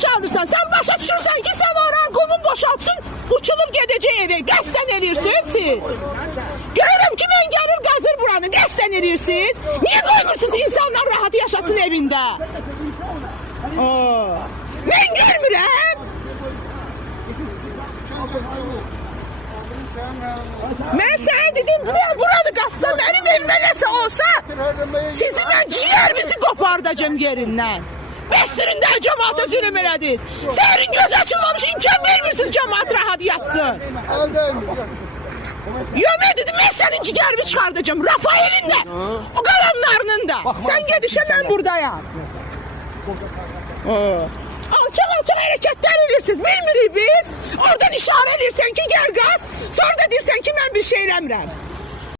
boşaldırsan, sen başa düşürsən ki, sen oran qumun boşaltsın, uçulub gedəcək evə. Qəsdən eləyirsiniz siz. Görürəm ki, mən gəlir qazır buranı, qəsdən eləyirsiniz. Niyə qoymursunuz insanlar rahat yaşasın evində? Mən görmürəm. Mən sənə dedim, buranı qazsan, mənim evimə nəsə olsa, sizi mən ciğərinizi qopardacağım yerindən. Bəstirində cəmaata zülüm elədiniz. Səhərin göz açılmamış imkan vermirsiniz cəmaat rahat yatsın. Yemin dedim, mən sənin ciğərimi çıxardacağım. Rafael'in də, o qalanlarının da. Sən gedişə, mən buradayam. Alçaq hərəkətlər edirsiniz, bilmirik biz. Oradan işarə edirsən ki, gəl qaz. Sonra da deyirsən ki, mən bir şey eləmirəm.